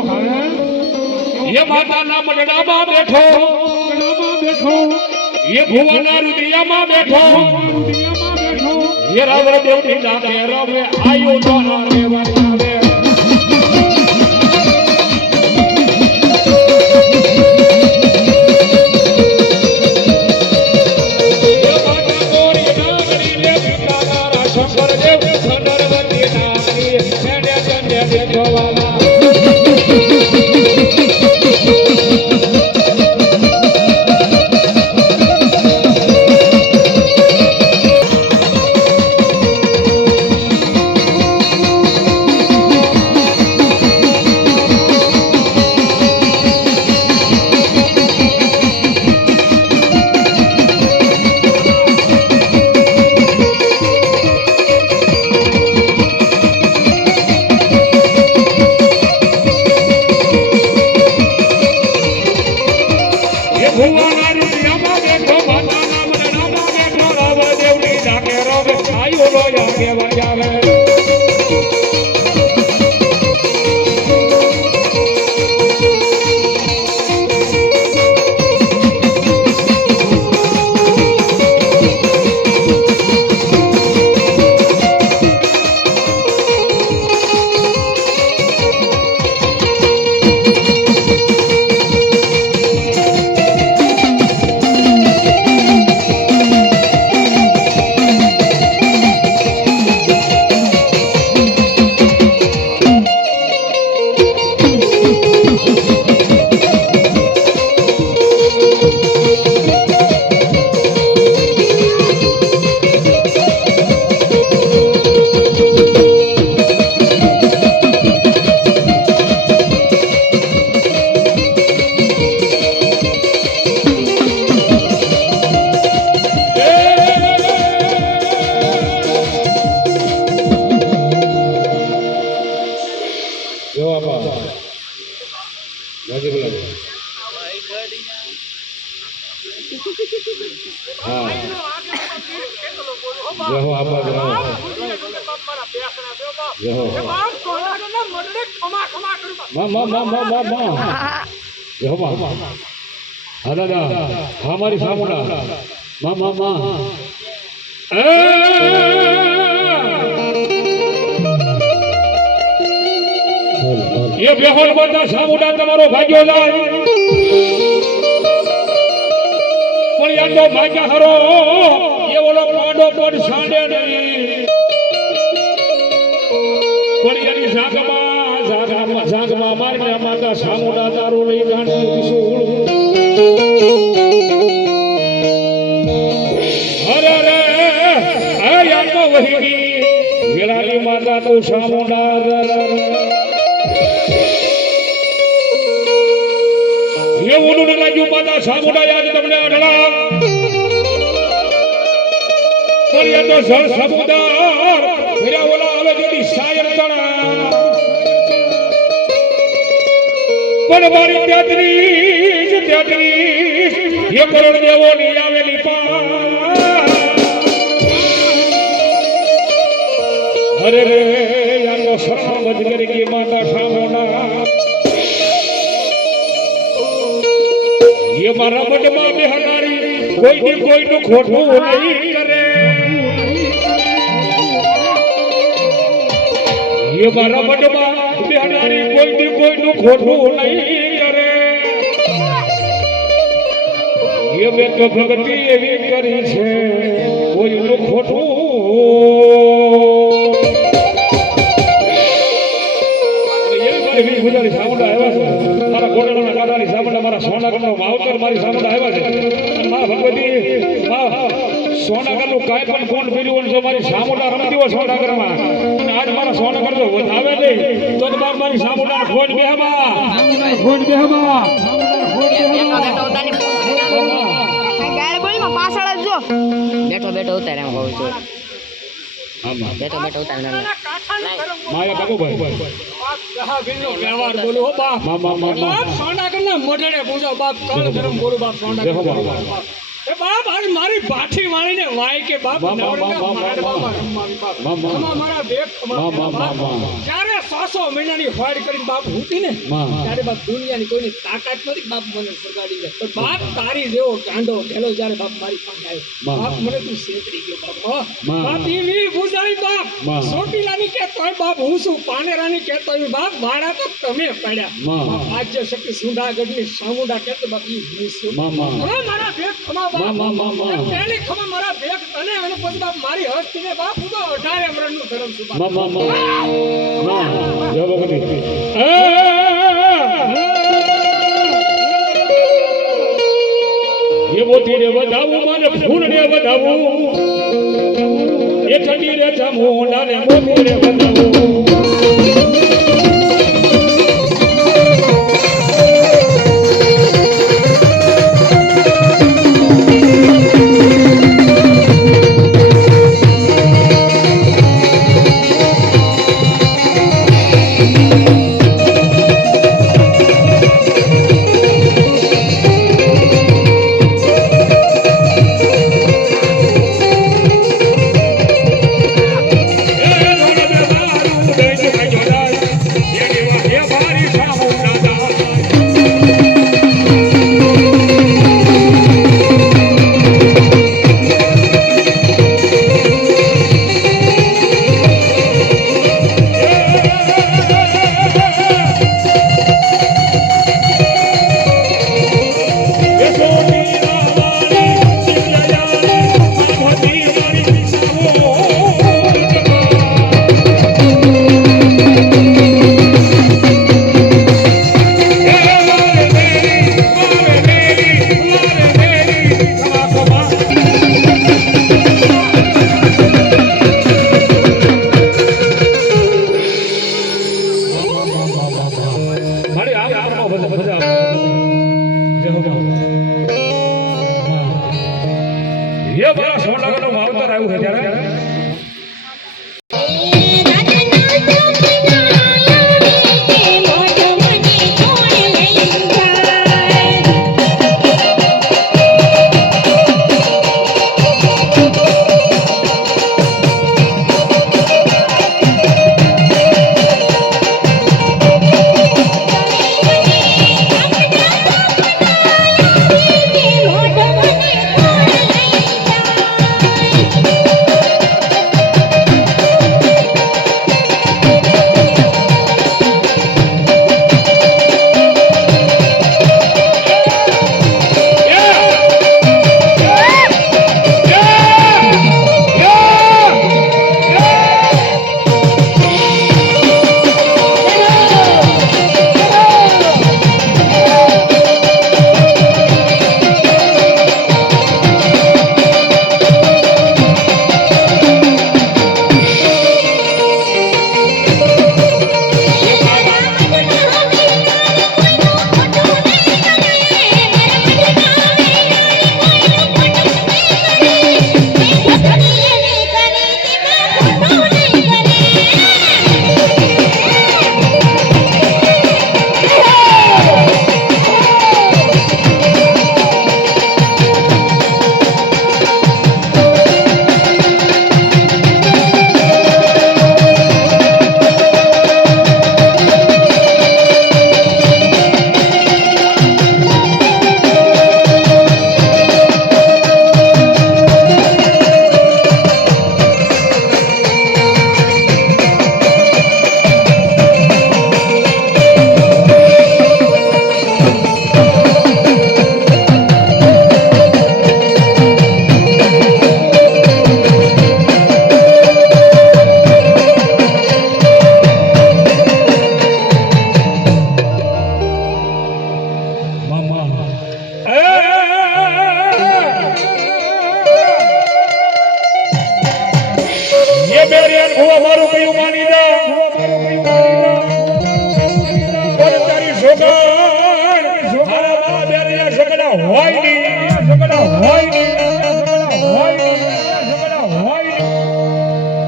ये माता ना मडड़ा में बैठो ये भुवना रुद्रिया में बैठो ये रावण देव की डाके रवे आयो दोना रे वनावे ये माता गोरी नागरी ले पितारा शंकर देव खंडरवती नागरी चंडे चंडे देखवाला हमारी सामुना मामा माँ ये बेहोल बंदा सामुना तमारो भाग्यो जाय पण या तो भाग्य हरो ये बोलो पाडो पण सांडे नहीं पण यानी जागमा मारने माता सामुना दारू लई गांडू किशोर अरे आया तो वही विराली माता तो सामुना ये उन्होंने लाजू माता सामुना याद तुमने अड़ला पर ये तो सर समुदार मेरा बोला आवे जोड़ी शायर तना पर मारी त्यात्रीश ये करोड़ देवो नहीं आवेली पा अरे रे यार वो शराब की माता सामुना ये मारा मजमा बेहनारी कोई नु खोटू नहीं करे ये मारा मजमा बेहनारी कोई नु खोटू नहीं करे ये मैं तो भक्ति एवी करी छे कोई नु खोटू ये गुजारी सामुंडा आया छे मारा कोटलाना कादानी सामुंडा मारा सोनागरनो मावतर मारी सामुंडा आया छे मां भगवती मां सोनागरनो काय पण कोण पीर्યું છે મારી સાमुंडा રમતી હોય સોનાગરમાં અને આજ મારા સોનાગર તો વધાવે નહીં તો બાપ મારી સાमुंडा ખોટ બેહમાં ગાળ બોલીમાં પાછળ જ જો બેઠો ઉતારે એમ કહું છું આમાં બેઠો ઉતારે માયા કાકો ભાઈ कहा बिल्लो व्यवहार बोलो बाप मामा सोनागरना मोढड़े पूजो बाप काल गरम बोलो बाप सोनागर એ બાપ આજ મારી પાઠી વાળીને વાય કે બાપ નવરંગા માંડવામાં રમવાની બાપ ખમા મારા બેગ ખમા બાપ જ્યારે 100 મહિનાની હોડ કરીને બાપ હુતી ને ત્યારે બાપ દુનિયાની કોઈની તાકાત નથી બાપ મને સગાડી દે પણ બાપ તારી જેવો કાંડો ઢેલો જ્યારે બાપ મારી પાસે આવ્યો બાપ મને તું છેતરી ગયો બાપ બાપ ઈ વી બુજાઈ બાપ સોટીલાની કે તોય બાપ હું છું પાનેરાની કે તોય બાપ વાડા તો તમે પડ્યા બાપ રાજ્ય શક્તિ સુંદાગઢની સામુંડા કે તો બાપ ઈ હું છું મારા બેગ ખમા પહેલી ખમા મારા બેગ તને અને પછી બાપ મારી હસ્તીને બાપ હું તો 18 અમરણનું ધર્મ છું બાપ જય ભગવતી એ મોતી રે વધાવું મારે ફૂલ રે વધાવું એ ઠંડી રે ચામુંડા રે મોતી રે વધાવું ये बड़ा सोना का मावतर आयु है जरा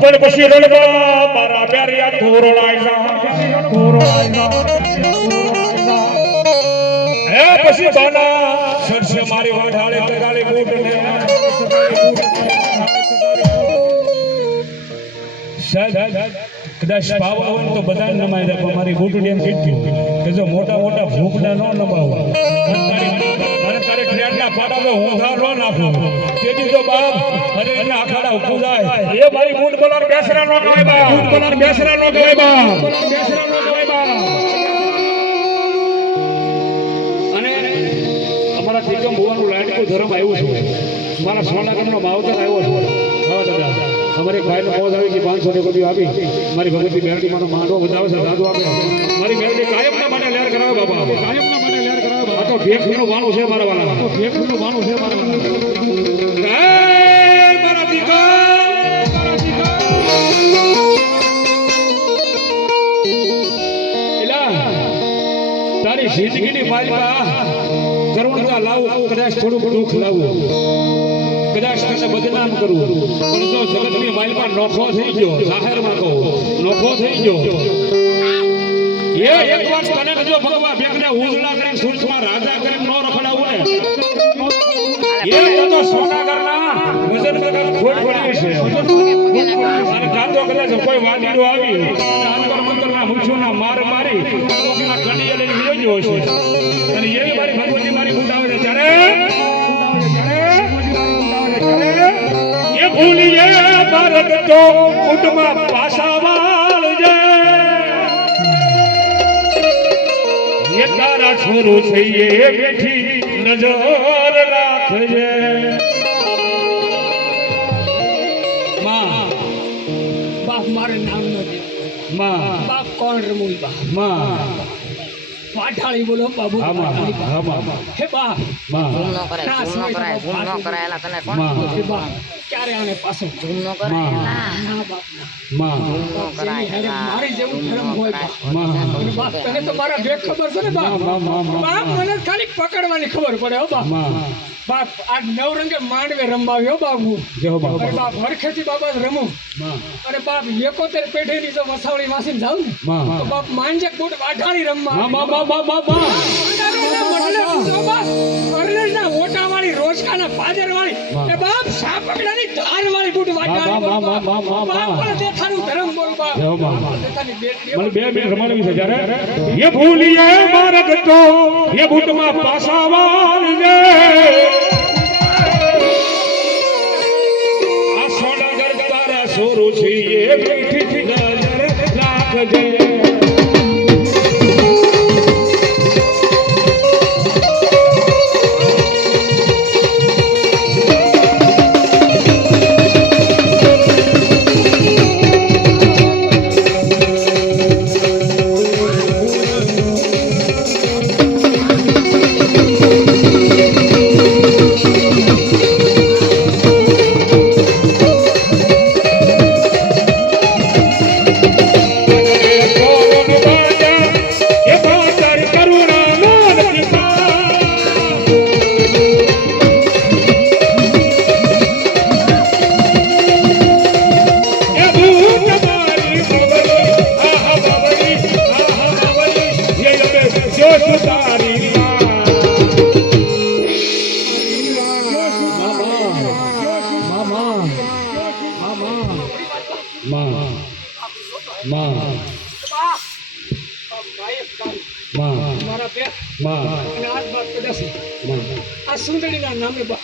પણ પછી રણવા મારા પ્યારિયા તોરણાઈ હે પછી બાના છડશે મારી વાઢાળે તગાળી બૂટ ને સાહેબ કદાચ પાવા હોય ને તો બધાને નમાઈ દે પણ મારી બૂટ એમ કીધું કે જો મોટા મોટા ભૂખના ન નમાવો અને તારે ફ્રેન્ડના પાડા તો હું ધાર ન નાખું તેથી તો બાપ અરે એના આખાડા ઉભું જાય એ મારી બૂટ બોલાર બેસરા નો કહેવાય બા બૂટ બોલાર બેસરા નો કહેવાય બા બેસરા નો કહેવાય બા અને અમારા ઠીકમ ભુવાનું લાડકું ધર્મ આવ્યું છે મારા સોનાગરનો માવતર આવ્યો છે હા દાદા અમારે એક ભાઈનો મોજ આવી કે 500 ની કોટી આપી મારી ભગવતી મેરડી માનો માંડવો વધાવે છે દાદુ આપે મારી મેરડી કાયમના માટે લેર કરાવે બાપા કાયમના માટે લેર કરાવે બાપા આ તો ભેખનું બાણું છે મારા વાલા તો ભેખનું બાણું છે મારા વાલા મારા દીકરા એલા તારી જિંદગીની માલમાં કરુણતા લાવું કદાચ થોડું દુઃખ લાવું કદાચ તને બદનામ કરવું પણ જો જગતની માલમાં નોખો થઈ ગયો જાહેરમાં કહું નોખો થઈ ગયો એ એક વાર તને જો ભગવા ભેગને ઉજળા કરીને સૂરજમાં રાજા કરીને નો રખડાવું ને એ તો સોનાગરના વજન કરતા ખોટ પડી છે અને કાંતો કદાચ કોઈ વાડીડો આવી અંતર મંતરના મુખ્યોના માર મારી લોકોના કડીએ લઈને વિયો ગયો છે અને એવી મારી ભગવતી મારી બૂટ આવે છે ત્યારે એ ભૂલીએ ભારત તો કુટુંબમાં પાછા વાળજે એ તારા છોરો થઈએ બેઠી નજર રાખજે માં બાપ મારે નામ નથી માં બાપ કોણ રમુઈ બા માં વાઢાળી બોલો બાબુ વાઢાળી બા. હે બા માં ઝૂમ ન કરાય ઝૂમ ન કરાય ઝૂમ ન કરાય એલા તને કોણ માં. હે બા ક્યારે આને પાછો ઝૂમ ન કરાય એલા ના બાપ ના માં ઝૂમ ન કરાય જેની હારે એલા મારી જેવું ધર્મ હોય બા માં અને બાપ તને તો મારા ભેગ ખબર છે ને બાપ બાપ મને ખાલી પકડવાની ખબર પડે હો બાપ માં બાપ આ નવરંગે માંડવે રંબાવ્યો બાપુ જય અરે બાપા બાપ હરખેથી બાબા રમું માં અને બાપ 71 પેઢીની જો વસાવળી વાસીને જાવ ને માં તો બાપ માંજે બૂટ વાઢાળી રમવા માં માં માં માં માં અરલેના ઓટાવાળી રોજકાના પાદરવાળી એ બાપ સાપકડાની ધારવાળી બૂટ વાઢાળી બોલ બાપ બાપ પણ દેખાનું ધર્મ બોલ બાપ જય માં દેખાની બેટી મને 2 મિનિટ રમાડવી છે જ્યારે એ ભૂલીએ માર્ગ તો એ બૂટમાં પાછા વાળજે આ સોનાગર તારા સોરો છે એ બેઠી નજર રાખજે મારા બે અને આજ બાપ કદાચ આ સુંદરીના નામે બા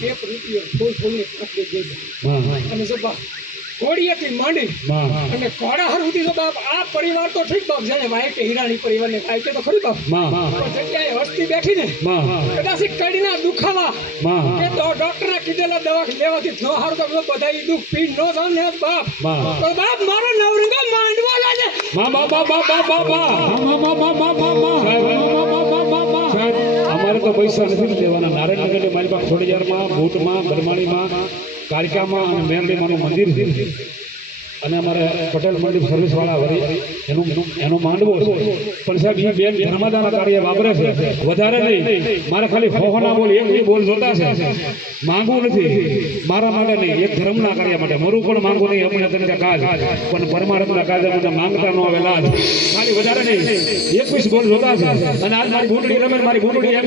1 રૂપિયો ફૂલ ફૂલની પકડી ગઈ અને જો બા ઘોડીએથી માંડી અને ઘોડા હર સુધી તો બાપ આ પરિવાર તો ઠીક બાપ જાણે વાય કે હીરાણી પરિવારને વાય કે તો ખરી બાપ પણ જગ્યાએ હસ્તી બેઠી ને કદાચ કડીના દુખાવા કે તો ડોક્ટરે કીધેલા દવા લેવાથી ન હારું તો બધા ઈ દુખ પી ન જાવ ને બાપ તો બાપ મારો નવરંગો માંડવો લાગે અમારે તો પૈસા નથી લેવાના નારાયણનગર મારી પાસે ખોડિયારમાં ભૂતમાં બરમાણીમાં કારિકામાં અને મેરડીમાંનું મંદિર છે અને અમારે પટેલ મંડી સર્વિસ વાળા વળી એનો માંડવો છે પણ સાહેબ એ બેન ધર્માદાના કાર્ય વાપરે છે વધારે નહીં મારે ખાલી ફોહના બોલ એક બોલ જોતા છે માંગવું નથી મારા માટે નહીં એક ધર્મના કાર્ય માટે મારું પણ માંગવું નહીં અમને તને કાજ પણ પરમાર્થના કાજે મને માંગતા ન આવે લાજ ખાલી વધારે નહીં 21 બોલ જોતા છે અને આજ મારી બુંડડી રમે મારી બુંડડી એમ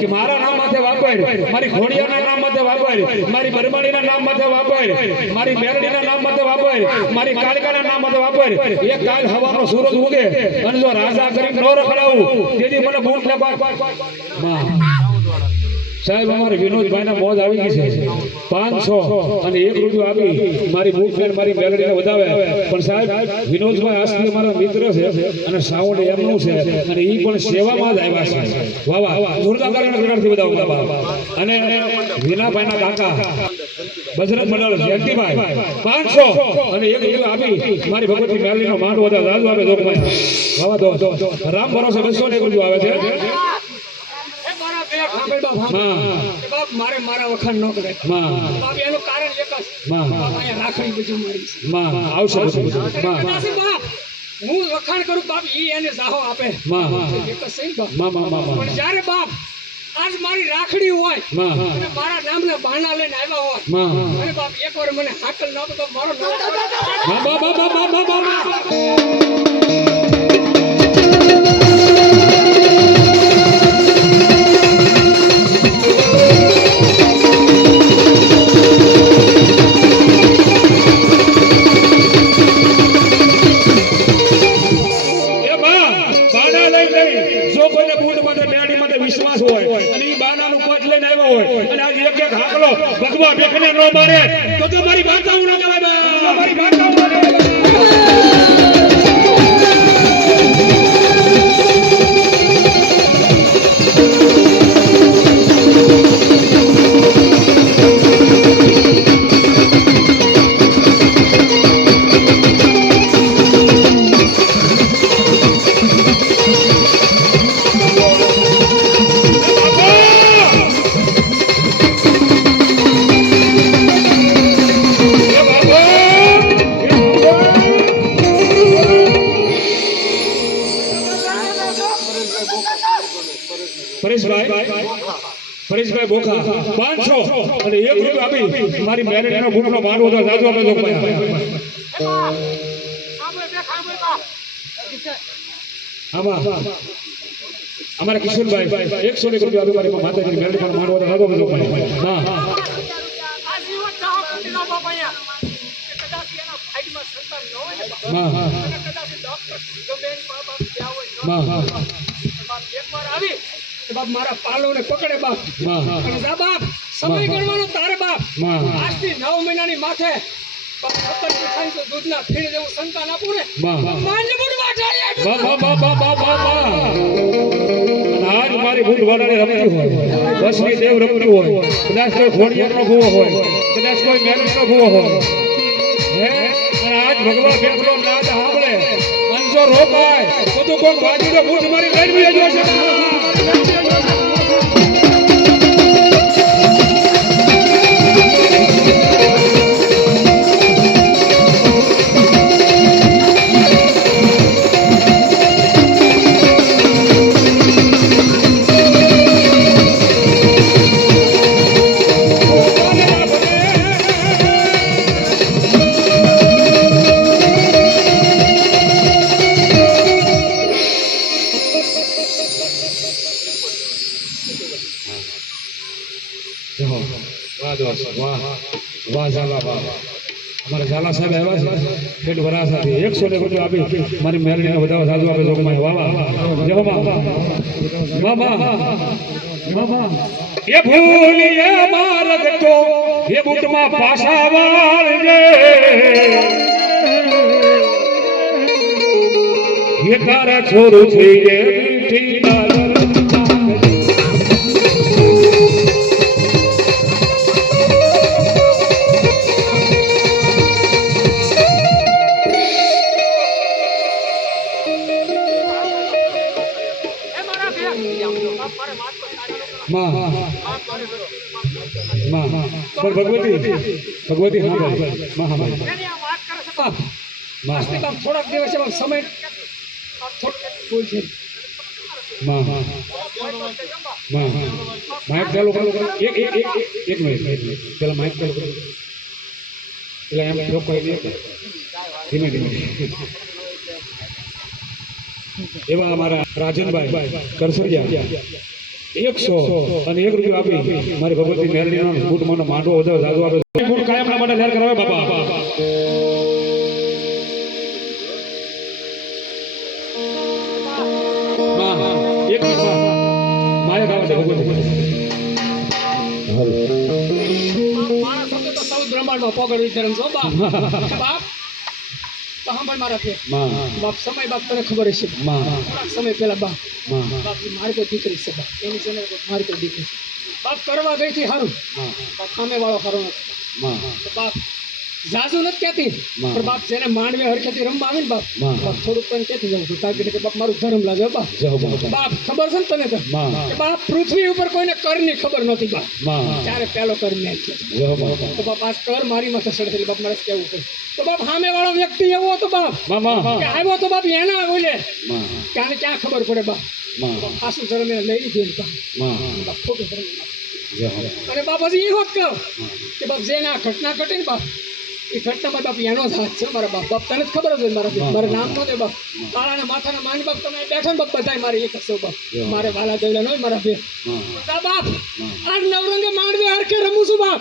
કે મારા નામ માથે વાપર મારી ઘોડિયાના નામ માથે વાપર મારી બરમાણીના નામ માથે વાપર મારી મેરડીના નામ માથે વાપર મારી કાળકાના નામ માથે વાપર એક કાલ હવાનો સૂરજ ઉગે અને જો રાજા કરીને ન રખડાવું તેથી મને બૂટ લે માં સાહેબ અમારે વિનોદભાઈના મોજ આવી ગઈ છે 500 અને 1 રૂપિયો આપી મારી બૂટ ને મારી મેલડીને વધાવે પણ સાહેબ વિનોદભાઈ આજથી અમારા મિત્ર છે અને સાઉન્ડ એમનું છે અને ઈ પણ સેવામાં જ આવ્યા છે વાહ વાહ જોરદાર કરીને ગણાથી બધા અને વિનાભાઈના કાકા બજરંગ મંડળ જયંતિભાઈ 500 અને 1 રૂપિયો આપી મારી ભગવતી મેલડીનો માંડ વધાવે રાજુ આપે જોગભાઈ વાહ દો રામ ભરોસે 201 રૂપિયો આવે છે બાપ મારે મારા વખાણ ન કરે બાપ એનું કારણ એક જ બાપ અહીંયા રાખડી બધું મારી છે આવશે બાપ હું વખાણ કરું બાપ ઈ એને જાહો આપે એક જ સહી બાપ પણ જ્યારે બાપ આજ મારી રાખડી હોય અને મારા નામના બાણા લઈને આવ્યા હોય અને બાપ એકવાર મને હાકલ ન તો મારો વિશ્વાસ હોય અને ઈ બાનાનું પદ લઈને આવ્યો હોય અને આજ એક હાકલો ભગવા બેખને નો મારે તો મારી વાર્તાઓ ન કહેવાય મારી વાર્તાઓ પરેશભાઈ બોખા 500 અને 1 રૂપિયો આપી મારી મેરડીનો ગુણનો માંડવો તો જાજો આપે આમાં અમારા કિશોરભાઈ 100 રૂપિયા આપી મારી માતાજી મેરડીનો માંડવો તો જાજો આપે હા બાપ મારા પાલો ને પકડે બાપ અને જા બાપ સમય ગણવાનો તારે બાપ આજથી 9 મહિનાની માથે દૂધના ફીણ જેવું સંતાન આપું ને આજ મારી બુટ વાળાને રમતી હોય બસની દેવ રમતી હોય કદાચ કોઈ ઘોડિયાનો ભૂવો હોય કદાચ કોઈ મેરડીનો ભૂવો હોય હે અને આજ ભગવાન બેઠો નાદ સાંભળે અંજો રોકાય તો તું કોઈ વાજીનો બુટ મારી લઈ જજો છે અમારા ઝાલા સાહેબ આવ્યા છે પેટ ભરા સાથે 100 રૂપિયા આપી મારી મેરડીને વધારે સાધુ આપે જોગમાં વાહ જય મામા એ ભૂલીએ મારગ તો એ બુટમાં પાછા વાળજે એ તારા છોરું છે એ મીઠી ભગવતી હા બાપ માં આજથી બાપ થોડાક દિવસ છે બાપ સમય બાપ થોડું ભૂલ છે માં માઇક ચાલુ કરો એક મિનિટ પેલા માઇક ચાલુ કરો એટલે એમ રોકાઈ દે ધીમે ધીમે એવા અમારા રાજનભાઈ કરસરિયા 100 અને 1 રૂપિયો આપી મારી ભગવતી મેરડીનો બૂટ મને માંડવો વધારે જાદુ આપે બૂટ કાયમના માટે લહેર કરાવે બાપા એક માયા ગાવા દે ભગવતી મારા શબ્દ તો સૌ બ્રહ્માંડમાં પોગળવી ધરમ છો બાપ બાપ તો સાંભળ મારા પે બાપ સમય બાપ તને ખબર હશે થોડાક સમય પહેલા બાપ બાપ મારી કોઈ દીકરી છે બાપ એની છે ને મારી કોઈ દીકરી છે બાપ કરવા ગઈ હતી સારું બાપ સામે વાળો સારો નથી તો બાપ જાજુ નથી કહેતી પણ બાપ જેને માંડવે હરખેથી રમવા આવે ને બાપ બાપ થોડુંક પણ કહેતી જવું તાકી કે બાપ મારું ધર્મ લાગે બાપ બાપ ખબર છે ને તને તો કે બાપ પૃથ્વી ઉપર કોઈને કરની ખબર નહોતી બાપ ત્યારે પહેલો કર મેં તો બાપ આજ કર મારી માથે સડેલી બાપ મારે કેવું પડે તો બાપ સામે વાળો વ્યક્તિ એવો હતો બાપ કે આવ્યો તો બાપ એના બોલે કે આને ક્યાં ખબર પડે બાપ આસુ ધર્મ એને લઈ લીધી બાપ ખોટું ધર્મ અને બાપ હજી એ હોત કહો કે બાપ જેને આ ઘટના ઘટે ને બાપ એ ઘટનામાં બાપ એનો જ હાથ છે મારા બાપ બાપ તને જ ખબર જ હોય મારા મારે નામ નો દે બાપ કાળાના માથાના માંડ બાપ તમે બેઠો ને બાપ બધાય મારી એક જ સૌ બાપ મારે વાલા દેવડા નો મારા બે બાપ આજ નવરંગે માંડવે હરખે રમું છું બાપ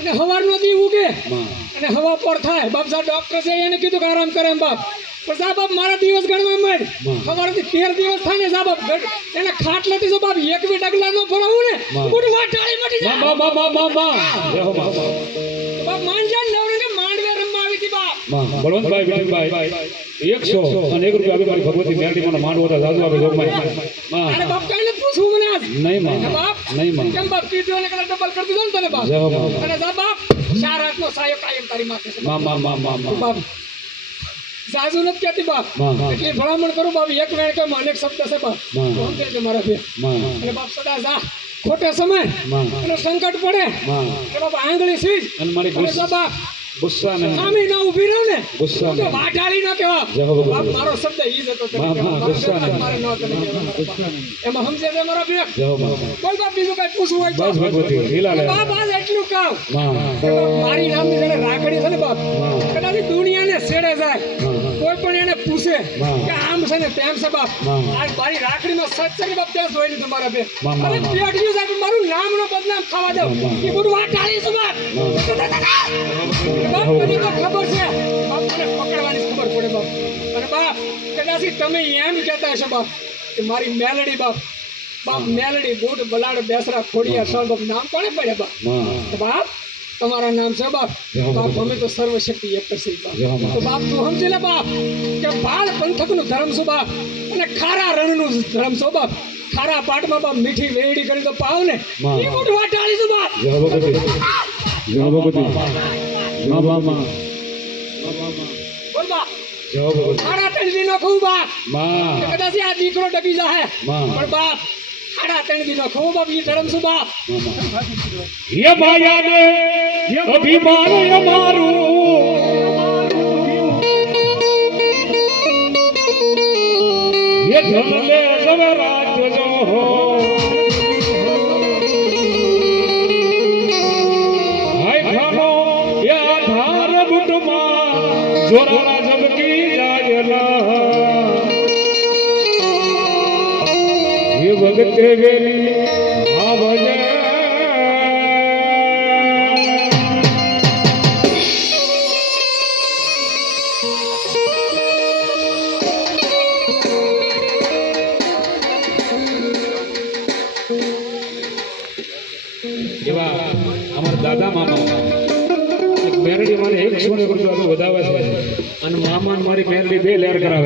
અને હવારનો દી ઉગે અને હવા પર થાય બાપ જા ડોક્ટર છે એને કીધું કે આરામ કરે એમ બાપ પણ જા બાપ મારા દિવસ ગણવા માંડ સવારથી 13 દિવસ થાય ને જા બાપ એને ખાટલેથી જો બાપ એક બી ડગલા નો ભરાવું ને ગુડ વાટાળી મટી જાય બાપ માંજા નવરંગે માંડવે રમવા આવી હતી બાપ બળવંતભાઈ વિઠ્ઠલભાઈ 100 અને 1 રૂપિયો આપી મારી ભગવતી મેરડી મને માંડવો તો જાદુ આપે જોગમાં અરે બાપ કઈને પૂછું મને આજ નહીં માં બાપ નહીં માં કેમ બાપ કીધું અને કલા ડબલ કરી દીધો ને તને બાપ અને જા બાપ 4 હાથનો સાયો કાયમ તારી માથે છે બાપ જાજુ નથી કહેતી બાપ એટલે ભલામણ કરું બાપ એક વેણ કેમ અનેક શબ્દ છે બાપ સમજે છે મારા બે અને બાપ સદા જા ખોટે સમય અને સંકટ પડે કે બાપ આંગળી સીજ અને મારી અને જા બાપ ગુસ્સા ને સામે ના ઊભી રહું ને ગુસ્સા ને વાટાળી ન કહેવા બાપ મારો શબ્દ ઈ જ હતો તને કહેવા મારે ન તને કહેવા એમાં સમજે છે મારા બે બોલ બાપ બીજું કઈ પૂછવું હોય બસ ભગવતી લીલા લે બાપ આજ એટલું કહું કે બાપ મારી નામની જેને રાખડી છે ને બાપ કદાચ દુનિયાને છેડે જાય કોઈ પણ એને પૂછે કે આમ છે ને તેમ છે બાપ આજ મારી રાખડીનો સચ છે કે બાપ ત્યાં જોઈ લીધું મારા બે અરે પેટનું સાહેબ મારું નામ નો બદનામ થવા દો એ બધું વાટાળી છે બાપ બાપ મને તો ખબર છે બાપ મને પકડવાની ખબર પડે બાપ અને બાપ કદાચ તમે એમ કહેતા હશો બાપ કે મારી મેલડી બાપ બાપ મેલડી બૂટ બલાડ બેસરા ખોડિયા સળ બાપ નામ કોને પડે બાપ તો બાપ તમારા નામ છે બાપ બાપ અમે તો સર્વશક્તિ એક છે બાપ તો બાપ તું સમજી લે બાપ કે બાળ પંથકનું ધર્મ છું બાપ અને ખારા રણનું ધર્મ છો બાપ ખારા પાટમાં બાપ મીઠી વેડી કરી તો પાવ ને એ મોઢું વાટાળી છું બાપ બોલ બાપ ખાડા તણજી નો ખૂબ બાપ કદાચ આ દીકરો ડબી જાહે પણ બાપ ખાડા તણજી નો ખૂબ બાપ ઈ ધર્મ છું બાપ ये माया ने अभिमान અમારું ये धन ले जवराज जो हो हाय खानो ये आधार बुटमा जोराला जबकी जायला ये भगते वेली आ भजे એવા અમારા દાદા મામા મેરડી મારે 100 રૂપિયા વધાવે છે અને મામા મારી મેરડી 2 લેર કરાવે.